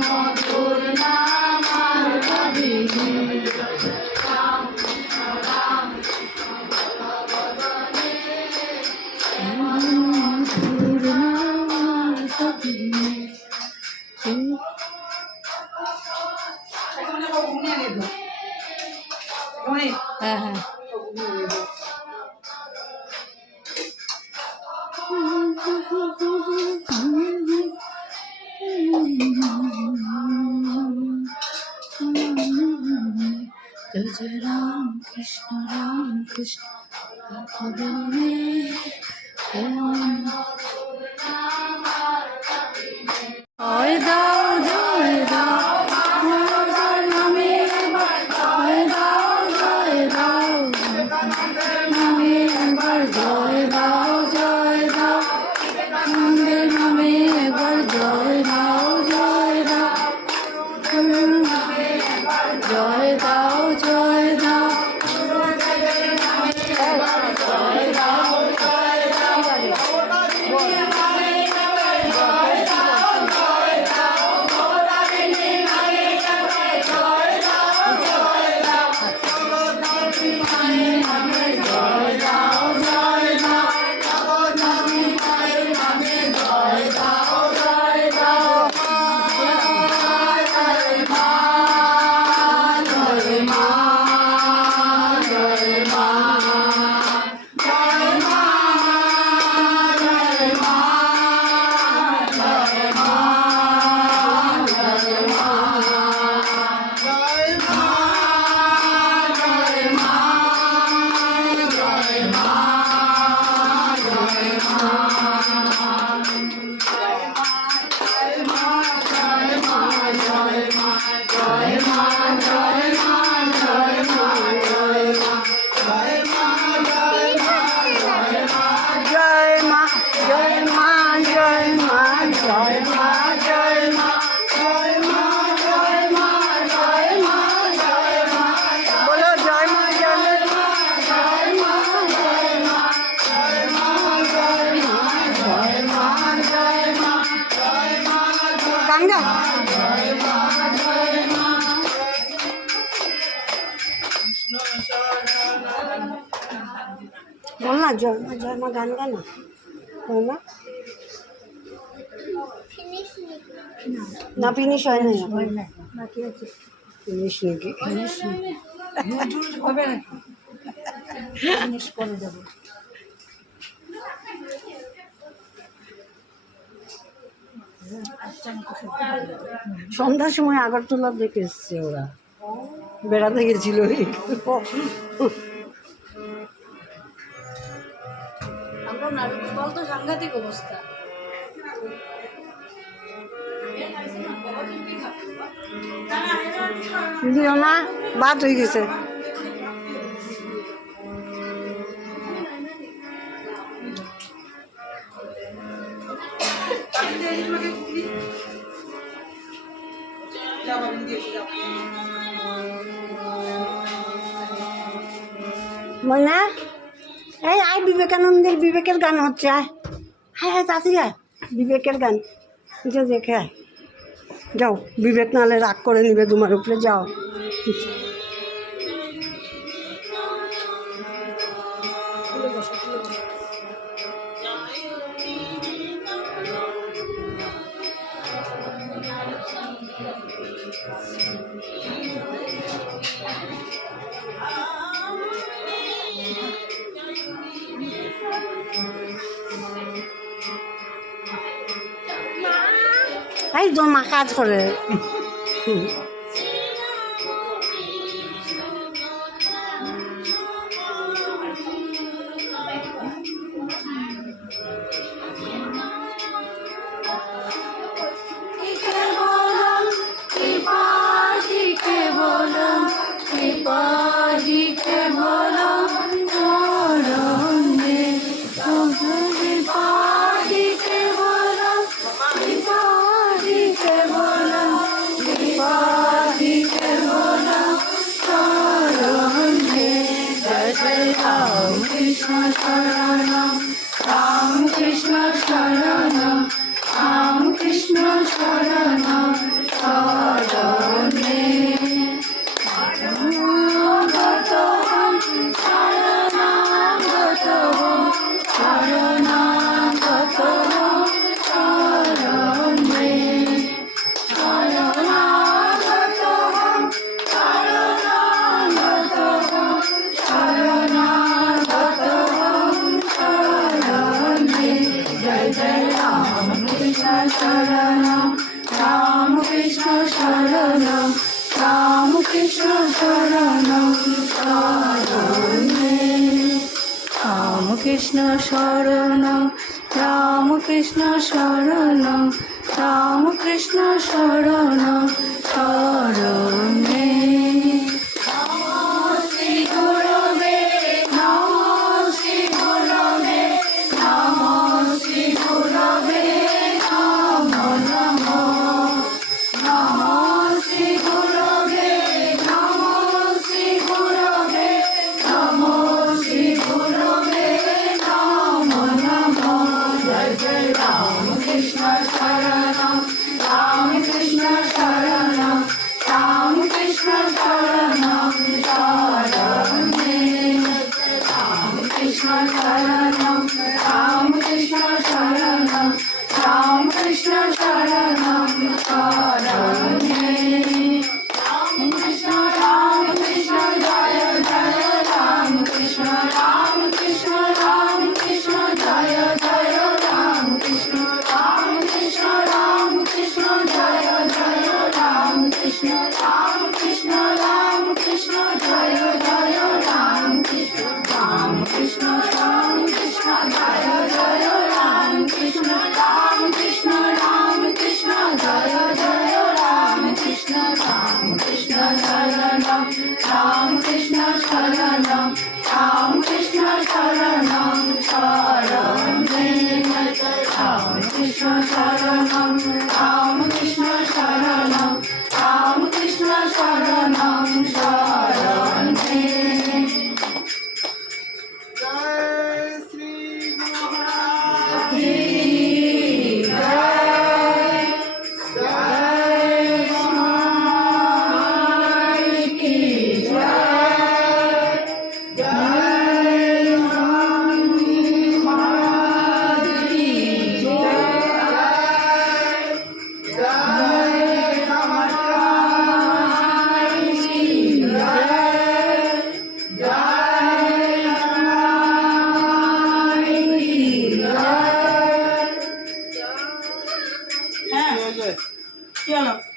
মধুর নাম আর ভাবিনি হ্যাঁ হ্যাঁ जय राम कृष्ण জয় দাও জয় দাও তোমার নামে জয় দাও জয় দাও নামে একবার জয় দাও জয় দাও নন্দের নামে একবার জয় দাও জয় দাও জয় দাও জয় দাও জয় দাও জয় গান বল না জয় মা গান গান বল না না ফিনিশ হয় না বাকি আছে ফিনিশ নাকি হবে নাকি ফিনিশ করে দেবো সন্ধ্যার সময় আগরতলা দেখে এসছে ওরা বেড়াতে গেছিল সাংঘাতিক অবস্থা দিও না বাদ হয়ে গেছে মনে এই আয় বিবেকানন্দের বিবেকের গান হচ্ছে আয় হ্যাঁ হ্যাঁ তাড়াতাড়ি আয় বিবেকের গান যে দেখে আয় যাও বিবেক নাহলে রাগ করে নিবে তোমার উপরে যাও এই তোর মা কাজ করে Bye. শরণম রামকৃষ্ণ শরণম শরণে রামকৃষ্ণ শরণম রামকৃষ্ণ শরণম রামকৃষ্ণ শরণম শরণে শ্রী গুরবে নমঃ শ্রী গুরবে নমঃ শ্রী গুরবে নমো নমো নমঃ শ্রী গুরবে নমঃ শ্রী গুরবে নমঃ শ্রী গুরবে নমো নমো জয় জয় রামকৃষ্ণ শরণম রামকৃষ্ণ শরণম রামকৃষ্ণ শরণম শরণে রামকৃষ্ণ শরণম রামকৃষ্ণ শরণম রামকৃষ্ণ শরণম শরণে রামকৃষ্ণ রামকৃষ্ণ জয় জয় রামকৃষ্ণ রামকৃষ্ণ রামকৃষ্ণ জয় জয় রামকৃষ্ণ রামকৃষ্ণ রামকৃষ্ণ জয় জয় রামকৃষ্ণ রামকৃষ্ণ রামকৃষ্ণ জয় জয় রামকৃষ্ণ রামকৃষ্ণ রামকৃষ্ণ জয় জয় রামকৃষ্ণ রামকৃষ্ণ রামকৃষ্ণ জয় জয় রামকৃষ্ণ রামকৃষ্ণ শরণম রামকৃষ্ণ শরণম রামকৃষ্ণ শরণম শরণে রামকৃষ্ণ শরণম রামকৃষ্ণ শরণম রামকৃষ্ণ শরণম শরণে হ্যাঁ, চলো।